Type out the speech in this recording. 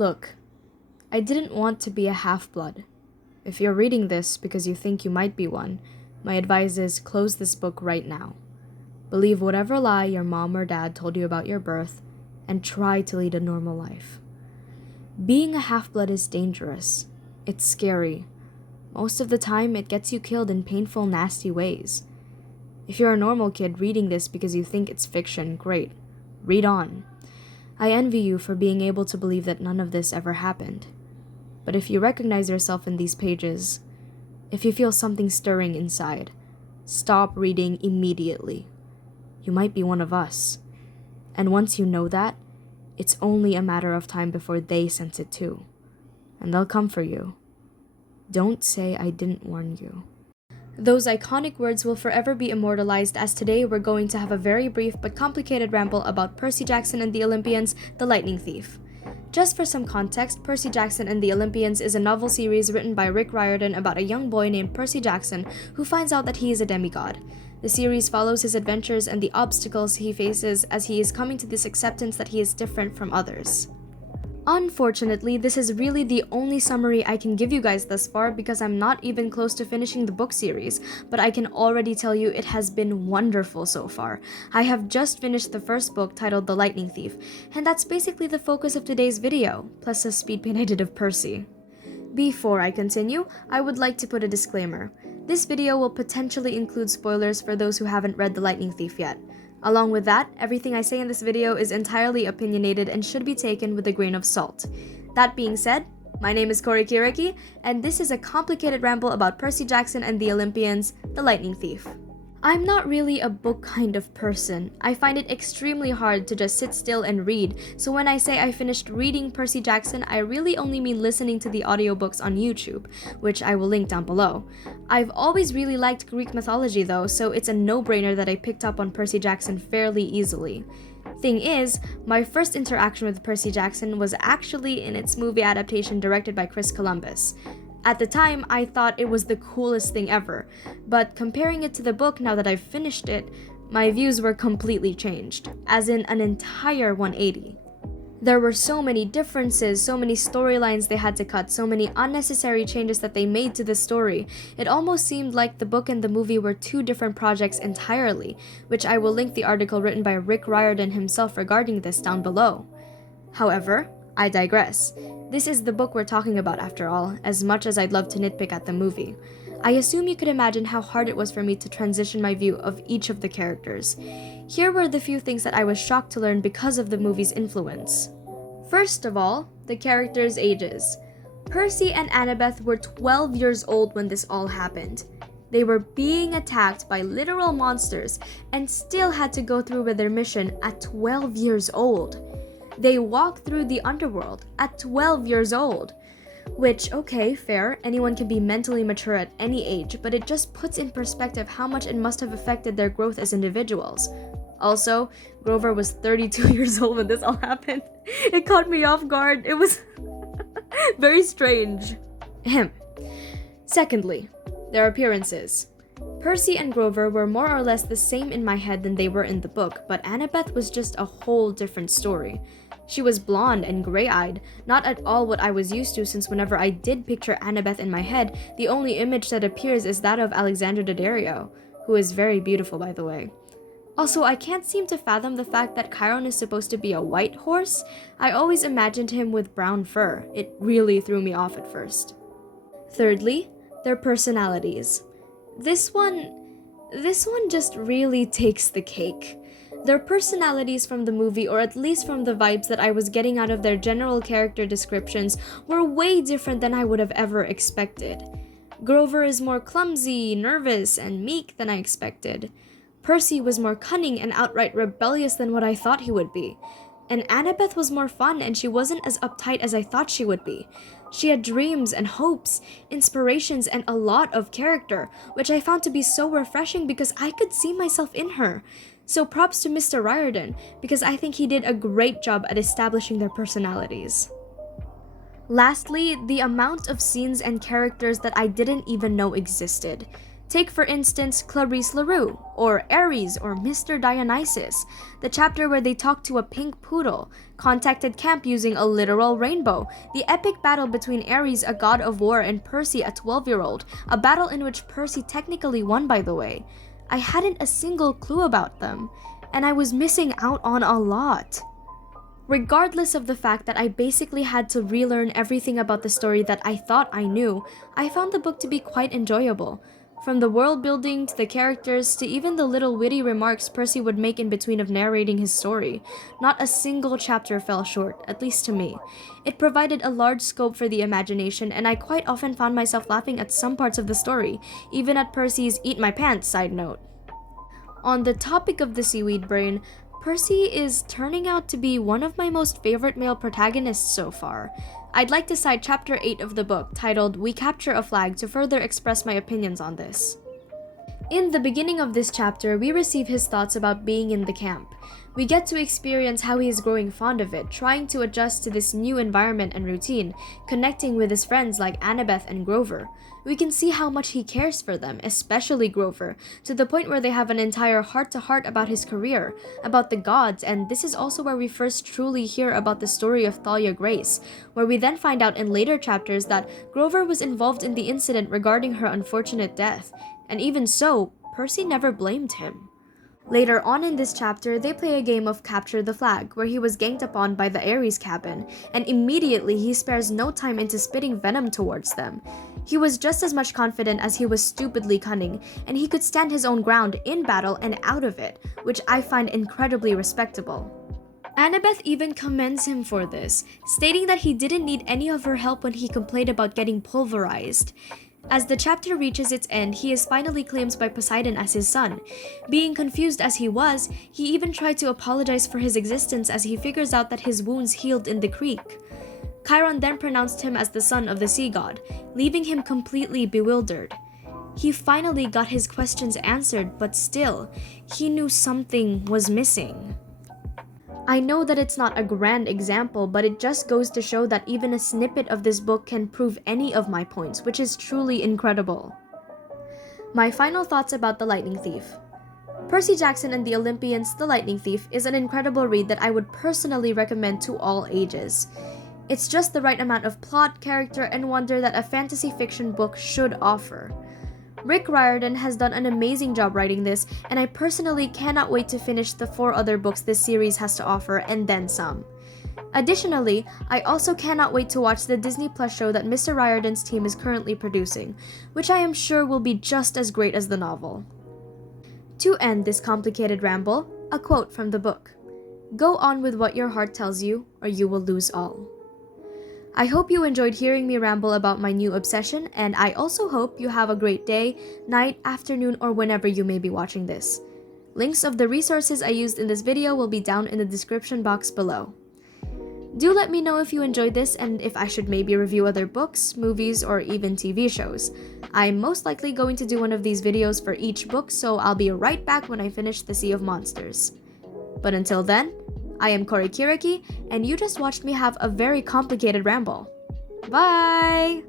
Look, I didn't want to be a half-blood. If you're reading this because you think you might be one, my advice is close this book right now. Believe whatever lie your mom or dad told you about your birth, and try to lead a normal life. Being a half-blood is dangerous. It's scary. Most of the time, it gets you killed in painful, nasty ways. If you're a normal kid reading this because you think it's fiction, great. Read on. I envy you for being able to believe that none of this ever happened. But if you recognize yourself in these pages, if you feel something stirring inside, stop reading immediately. You might be one of us. And once you know that, it's only a matter of time before they sense it too. And they'll come for you. Don't say I didn't warn you. Those iconic words will forever be immortalized, as today we're going to have a very brief but complicated ramble about Percy Jackson and the Olympians, the Lightning Thief. Just for some context, Percy Jackson and the Olympians is a novel series written by Rick Riordan about a young boy named Percy Jackson who finds out that he is a demigod. The series follows his adventures and the obstacles he faces as he is coming to this acceptance that he is different from others. Unfortunately, this is really the only summary I can give you guys thus far because I'm not even close to finishing the book series, but I can already tell you it has been wonderful so far. I have just finished the first book titled The Lightning Thief, and that's basically the focus of today's video, plus a speed paint I did of Percy. Before I continue, I would like to put a disclaimer. This video will potentially include spoilers for those who haven't read The Lightning Thief yet. Along with that, everything I say in this video is entirely opinionated and should be taken with a grain of salt. That being said, my name is Kori Kireki, and this is a complicated ramble about Percy Jackson and the Olympians, the Lightning Thief. I'm not really a book kind of person. I find it extremely hard to just sit still and read, so when I say I finished reading Percy Jackson, I really only mean listening to the audiobooks on YouTube, which I will link down below. I've always really liked Greek mythology though, so it's a no-brainer that I picked up on Percy Jackson fairly easily. Thing is, my first interaction with Percy Jackson was actually in its movie adaptation directed by Chris Columbus. At the time, I thought it was the coolest thing ever, but comparing it to the book now that I've finished it, my views were completely changed, as in an entire 180. There were so many differences, so many storylines they had to cut, so many unnecessary changes that they made to the story. It almost seemed like the book and the movie were two different projects entirely, which I will link the article written by Rick Riordan himself regarding this down below. However, I digress. This is the book we're talking about after all, as much as I'd love to nitpick at the movie. I assume you could imagine how hard it was for me to transition my view of each of the characters. Here were the few things that I was shocked to learn because of the movie's influence. First of all, the characters' ages. Percy and Annabeth were 12 years old when this all happened. They were being attacked by literal monsters and still had to go through with their mission at 12 years old. They walked through the underworld at 12 years old. Which, okay, fair, anyone can be mentally mature at any age, but it just puts in perspective how much it must have affected their growth as individuals. Also, Grover was 32 years old when this all happened. It caught me off guard. It was very strange. Ahem. Secondly, their appearances. Percy and Grover were more or less the same in my head than they were in the book, but Annabeth was just a whole different story. She was blonde and gray-eyed, not at all what I was used to since whenever I did picture Annabeth in my head, the only image that appears is that of Alexandra Daddario, who is very beautiful by the way. Also, I can't seem to fathom the fact that Chiron is supposed to be a white horse. I always imagined him with brown fur. It really threw me off at first. Thirdly, their personalities. This one just really takes the cake. Their personalities from the movie, or at least from the vibes that I was getting out of their general character descriptions, were way different than I would have ever expected. Grover is more clumsy, nervous, and meek than I expected. Percy was more cunning and outright rebellious than what I thought he would be. And Annabeth was more fun, and she wasn't as uptight as I thought she would be. She had dreams and hopes, inspirations, and a lot of character, which I found to be so refreshing because I could see myself in her. So props to Mr. Riordan, because I think he did a great job at establishing their personalities. Lastly, the amount of scenes and characters that I didn't even know existed. Take for instance Clarice LaRue, or Ares, or Mr. Dionysus, the chapter where they talk to a pink poodle, contacted camp using a literal rainbow, the epic battle between Ares, a god of war, and Percy, a 12-year-old, a battle in which Percy technically won, by the way. I hadn't a single clue about them, and I was missing out on a lot. Regardless of the fact that I basically had to relearn everything about the story that I thought I knew, I found the book to be quite enjoyable. From the world building to the characters to even the little witty remarks Percy would make in between of narrating his story, not a single chapter fell short, at least to me. It provided a large scope for the imagination, and I quite often found myself laughing at some parts of the story, even at Percy's "eat my pants" side note. On the topic of the seaweed brain, Percy is turning out to be one of my most favorite male protagonists so far. I'd like to cite chapter 8 of the book, titled "We Capture a Flag," to further express my opinions on this. In the beginning of this chapter, we receive his thoughts about being in the camp. We get to experience how he is growing fond of it, trying to adjust to this new environment and routine, connecting with his friends like Annabeth and Grover. We can see how much he cares for them, especially Grover, to the point where they have an entire heart-to-heart about his career, about the gods, and this is also where we first truly hear about the story of Thalia Grace, where we then find out in later chapters that Grover was involved in the incident regarding her unfortunate death, and even so, Percy never blamed him. Later on in this chapter, they play a game of Capture the Flag, where he was ganged upon by the Ares cabin, and immediately he spares no time into spitting venom towards them. He was just as much confident as he was stupidly cunning, and he could stand his own ground in battle and out of it, which I find incredibly respectable. Annabeth even commends him for this, stating that he didn't need any of her help when he complained about getting pulverized. As the chapter reaches its end, he is finally claimed by Poseidon as his son. Being confused as he was, he even tried to apologize for his existence as he figures out that his wounds healed in the creek. Chiron then pronounced him as the son of the sea god, leaving him completely bewildered. He finally got his questions answered, but still, he knew something was missing. I know that it's not a grand example, but it just goes to show that even a snippet of this book can prove any of my points, which is truly incredible. My final thoughts about The Lightning Thief. Percy Jackson and the Olympians, The Lightning Thief is an incredible read that I would personally recommend to all ages. It's just the right amount of plot, character, and wonder that a fantasy fiction book should offer. Rick Riordan has done an amazing job writing this, and I personally cannot wait to finish the 4 other books this series has to offer, and then some. Additionally, I also cannot wait to watch the Disney Plus show that Mr. Riordan's team is currently producing, which I am sure will be just as great as the novel. To end this complicated ramble, a quote from the book. "Go on with what your heart tells you, or you will lose all." I hope you enjoyed hearing me ramble about my new obsession, and I also hope you have a great day, night, afternoon, or whenever you may be watching this. Links of the resources I used in this video will be down in the description box below. Do let me know if you enjoyed this and if I should maybe review other books, movies, or even TV shows. I'm most likely going to do one of these videos for each book, so I'll be right back when I finish The Sea of Monsters. But until then, I am Kori Kiriki, and you just watched me have a very complicated ramble. Bye!